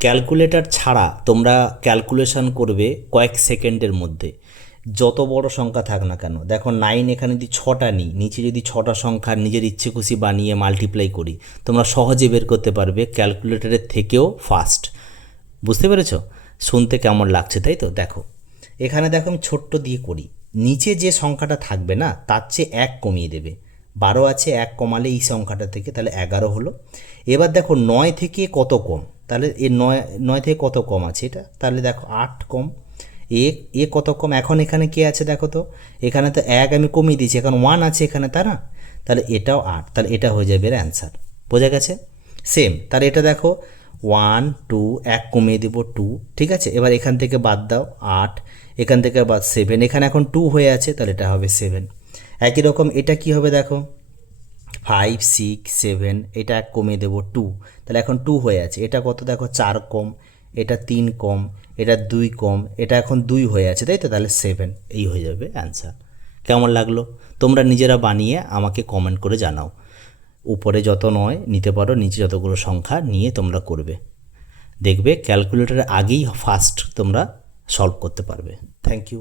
Calculator ছাড়া তোমরা calculation করবে কয়েক সেকেন্ডের মধ্যে, যত বড় সংখ্যা থাক না কেন। দেখো 9 এখানে যদি 6টা নিই, নিচে যদি 6টা সংখ্যা নিজের ইচ্ছে খুশি বানিয়ে মাল্টিপ্লাই করি, তোমরা সহজে বের করতে পারবে ক্যালকুলেটরের থেকেও ফাস্ট। বুঝতে পেরেছো? শুনতে কেমন লাগছে তাই তো? দেখো এখানে দেখো আমি ছোট্ট দিয়ে করি, নিচে যে সংখ্যাটা থাকবে না তার চেয়ে 1 কমিয়ে দেবে। 12 আছে, 1 কমালে এই সংখ্যাটা থেকে তাহলে 11 হলো। এবার দেখো 9 থেকে কত কম, তাহলে এ 9 থেকে কত কম আছে এটা, তাহলে দেখো 8 কম। এ এ কত কম, এখন এখানে কে আছে দেখো তো, এখানে তো 1 আমি কমিয়ে দিয়েছি, এখন 1 আছে এখানে, তা না? তাহলে এটাও 8, তাহলে এটা হয়ে যাবে এর অ্যান্সার। বোঝা গেছে? সেম, তাহলে এটা দেখো 1 2, 1 কমিয়ে দেবো 2, ঠিক আছে। এবার এখান থেকে বাদ দাও 8, এখান থেকে বাদ 7, এখানে এখন 2 হয়ে আছে, তাহলে এটা হবে 7। একই রকম এটা কি হবে দেখো, 5 6 7, এটা 1 কমিয়ে দেবো 2, তাহলে এখন 2 হয়ে আছে। এটা কত দেখো, 4 কম, এটা 3 কম, এটা 2 কম, এটা এখন 2 হয়ে আছে, তাই তো? তাহলে 7, এই হয়ে যাবে অ্যান্সার। কেমন লাগলো? তোমরা নিজেরা বানিয়ে আমাকে কমেন্ট করে জানাও। উপরে যত নয় নিতে পারো, নিচে যতগুলো সংখ্যা নিয়ে তোমরা করবে, দেখবে ক্যালকুলেটরের আগেই ফাস্ট তোমরা সলভ করতে পারবে। Thank you.